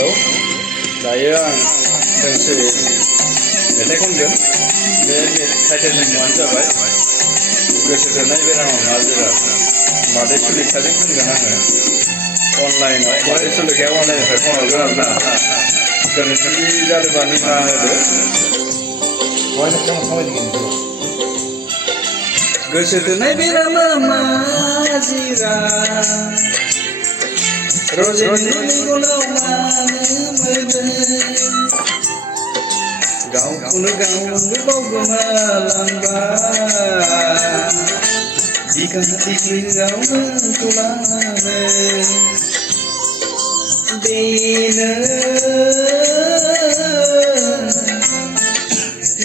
Hello दायो आं दोंसे मेथाइ खनगोन बे टाइटेलनि मुङानो जाबाय गोसो थोनाय बेरामाव मा जिराद मादै सुलेखाजों खनगोन आङो अनलाइनाव मादै सुलेखाया अनलाइननिफ्राय फन हरगोन आरोना गोरोन्थि जादोंबा निमाहा होदो गोसो थोनाय बेरामा मा जिराद रजेनि मेगनाव मानो मोनो गावखौनो गाव आंबो बावगोमालांबाय बिखा बिखोआव नोंखौ लानानै बेनो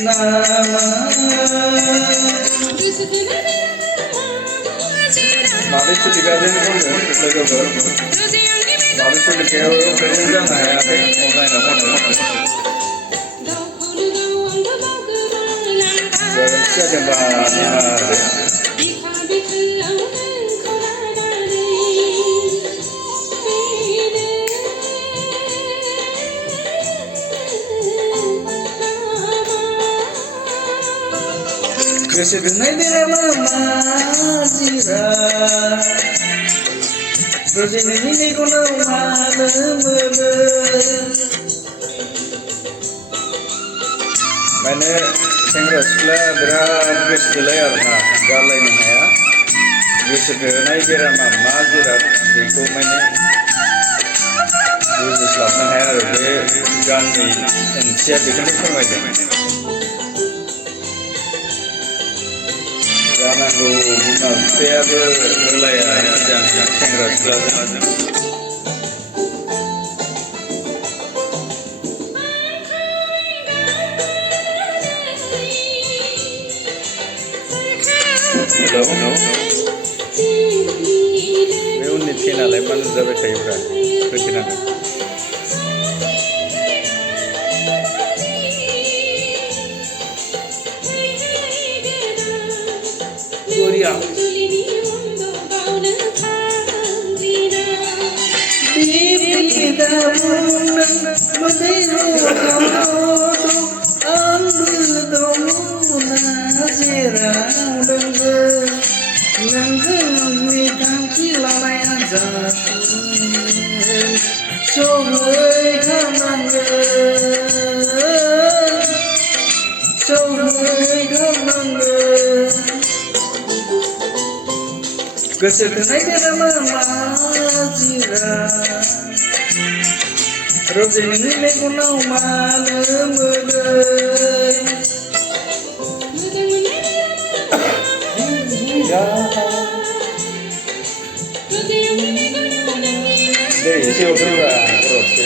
नामा मादै सुलेखाजों खनगोन लोगोफोर मादै सुलेखायाव प्रेजेन्ट जानो हायाखै अनलाइनाव खनो गोरोन्थि जादोंबा निमाहा होदो गोसो थोनाय बेरामा मा जिराद रजेनि मेगनाव मानो मोनो माने सेंग्रा सिख्ला बिराद गोसो थोलाय आरोना गारलायनो हाया गोसो थोनाय बेरामा मा जिराद बेखौ माने बुजिस्लाबनो हाया आरो बे गाननि ओंथिया बेखौनो फोरमायदों जानांगौ बिमा बिफायाबो होलाया सेंग्रा सिख्लाजों हेलौ बे उननि फेनालाय मा नुजाबाय थायोब्रा होथेनांगौ Gloria. गोसो थोनाय बेरामा मा जिराद रजेनि मेगनाव मानो मोनो दै एसे हरदोंब्रा खर'से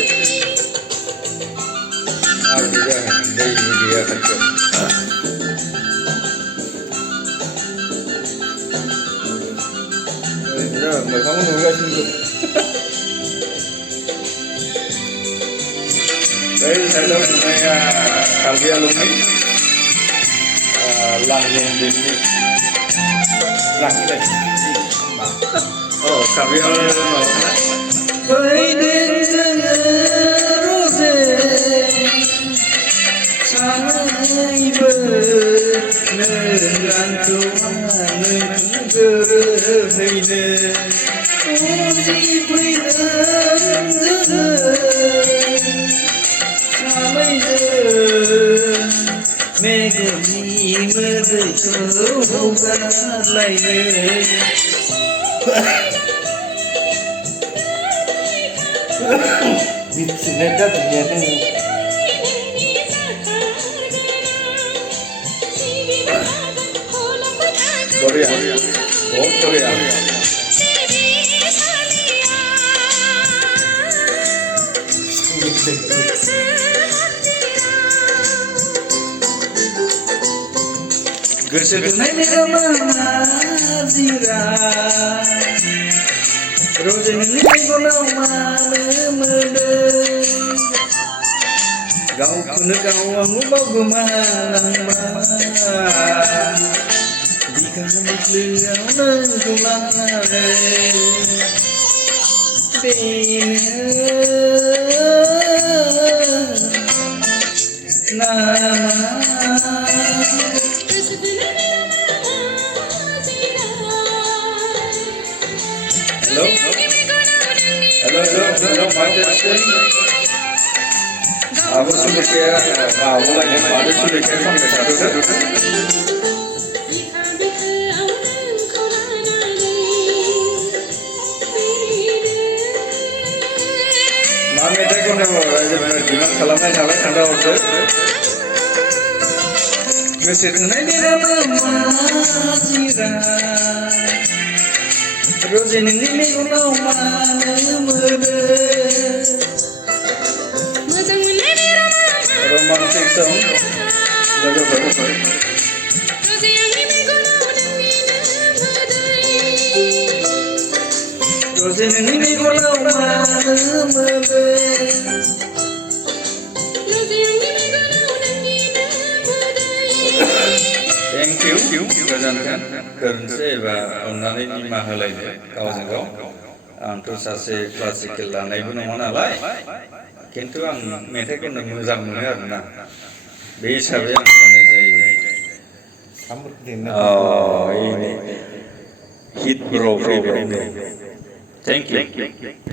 माबोरै जागोन दैबो गैया खाथियाव मोखांखौ नुगासिनो बै साइडआव नुनाया कार्बि आंलंनि लांजेन डिस्ट्रिक्ट कार्बि आंलं माबाना फैदों जोङो रजे सानैबो नों आंखौ आंनो गोरोबहैनो मेगननि मोदैखौ गारलायनो बिथिनाय जादोंयानो बढ़िया बहुत बढ़िया गोसो थोनाय बेरामा मा जिराद रजेनि मेगनाव मानो मोनो गावखौनो गाव आंबो बावगोमालांबाय बिखा बिखोआव नोंखौ लानानै बेनो Hello? Hello, mic testing. Aku sudah kayak, mulai ada sudah kayak sampai satu. Maa metai kono aja bener diman kalamai nalar kanda order. Gosi tunai dira majira. Rozi nini megono mana romantic song lagu baru. Rozi nini megono Thank you. Goजोन्थों गोरोन्थि एबा अननानै निमाहा होलायदो गावजों गाव आंथ' सासे classical लानायबो नङा नालाय खिन्थु आं मेथाइ खननो मोजां मोनो आरोना बे हिसाबै आं खननाय जायो हिट ब्र' फैबाय थेंक इउ